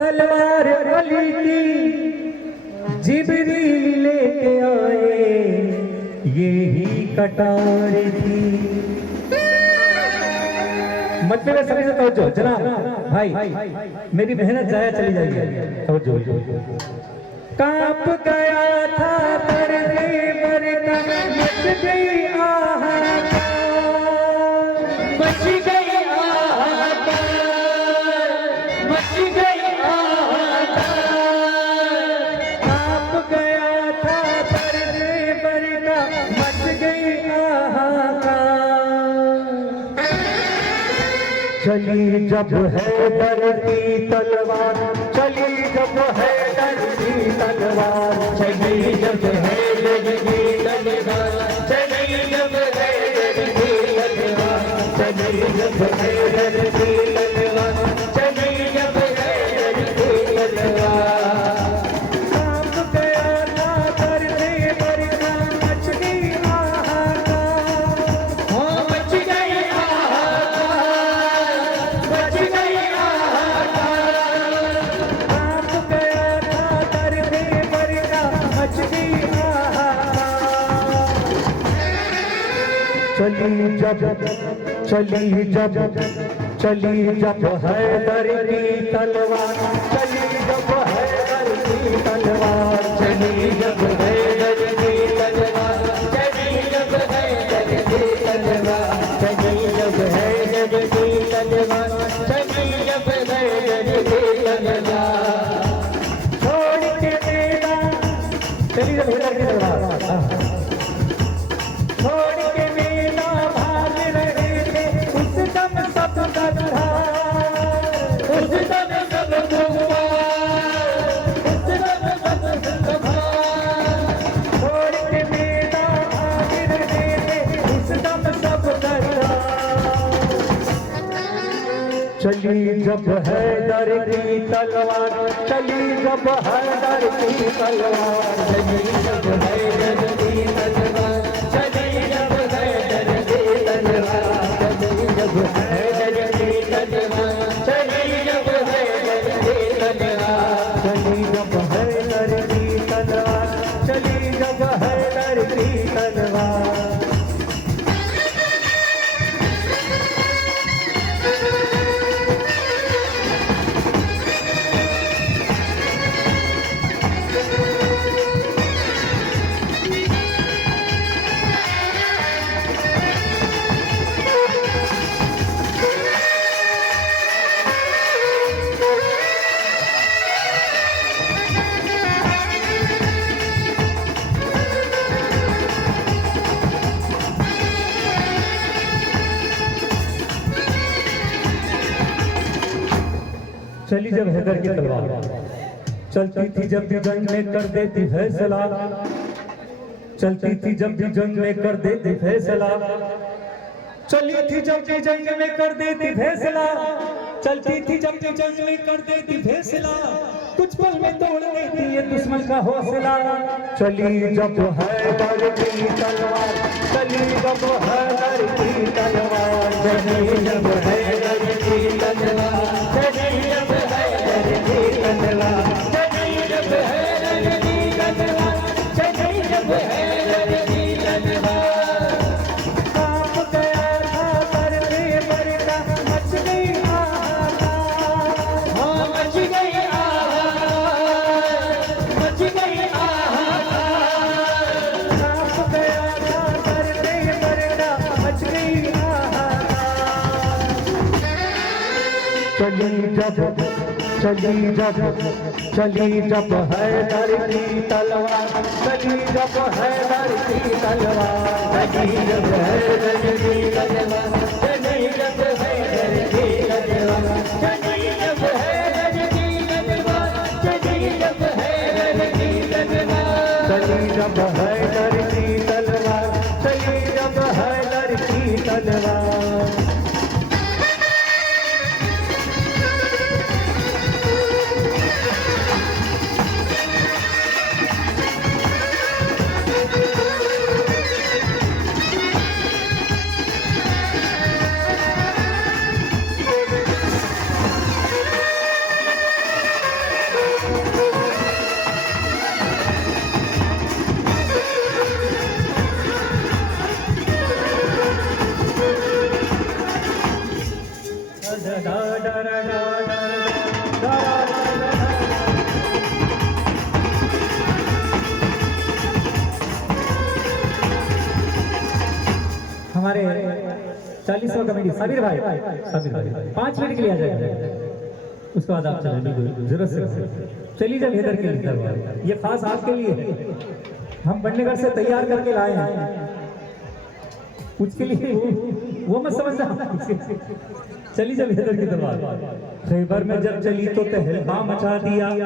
तलवार अली की जिब्रील लेके आए, यही कटार थी। मतलब सभी से तवज्जो जनाब भाई, मेरी मेहनत जाया चली जाएगी। तवज्जो। कांप गया था दर्दे मरना, मच गई हाहाकार, मच गई हाहाकार, मच गई हाहाकार। कांप गया था दर्दे मरना, मच गई हाहाकार। चली जब हैदर की तलवार, चली जब हैदर की तलवार, चली जब हैदर की तलवार, चली जब हैदर की तलवार, चली जब हैदर की तलवार, चली जब हैदर की तलवार। कांप गया था दर्दे मरना, मच गई हाहाकार, हो मच गई हाहाकार, मच गई हाहाकार। कांप गया था दर्दे मरना, मच गई हाहाकार। चली जब हैदर की तलवार, चली जब हैदर की तलवार, चली जब हैदर की तलवार, चली जब हैदर की तलवार, चली जब हैदर की तलवार, चली जब हैदर की तलवार। छोड़ के मैदान, चली जब हैदर की तलवार, छोड़ के मेला भाग रहे थे, उस दम सब गद्दार, उस दम सब गुमार, उस दम सब गद्दार। छोड़ के मेला भाग रहे थे, उस दम सब गद्दार। चली जब हैदर की तलवार, चली जब हैदर की तलवार, चली जब हैदर की तलवार, चली जब हैदर की तलवार, चली जब हैदर की तलवार, चली जब हैदर की तलवार, चली जब हैदर की तलवार, चली जब हैदर की तलवार। चली जब हैदर की तलवार, चलती थी जब भी जंग में कर देती फैसला, चलती थी जब भी जंग में कर देती फैसला, चली थी जब भी जंग में कर देती फैसला, चलती थी जब भी जंग में कर देती फैसला, कुछ पल में तोड़ देती है दुश्मन का हौसला। चली जब हैदर की तलवार, चली जब हैदर की तलवार, चली जब हैदर की तलवार, चली जब हैदर की तलवार, चली जब हैदर की तलवार, चली जब हैदर की तलवार। कांप गया था दर्दे मरना, मच गई हाहाकार, हो मच गई हाहाकार, मच गई हाहाकार। कांप गया था दर्दे मरना, मच गई हाहाकार। चली जब हैदर की तलवार, चली जब हैदर की तलवार, चली जब हैदर की तलवार, चली जब हैदर की तलवार, चली जब हैदर की तलवार, चली जब हैदर की तलवार, चली जब हैदर की तलवार, चली जब हैदर की तलवार। हमारे 40वां कमेटी साबिर भाई 5 मिनट के लिए आ जाएगा, उसके बाद आप चलेंगे जरूरत से। चलिए जब हैदर के लिए, ये खास आपके लिए है, हम बंडीगढ़ से तैयार करके लाए हैं, उसके लिए वो मत समझना। चली जब हैदर की दरबार, खैबर में जब चली तो तहलका मचा दिया,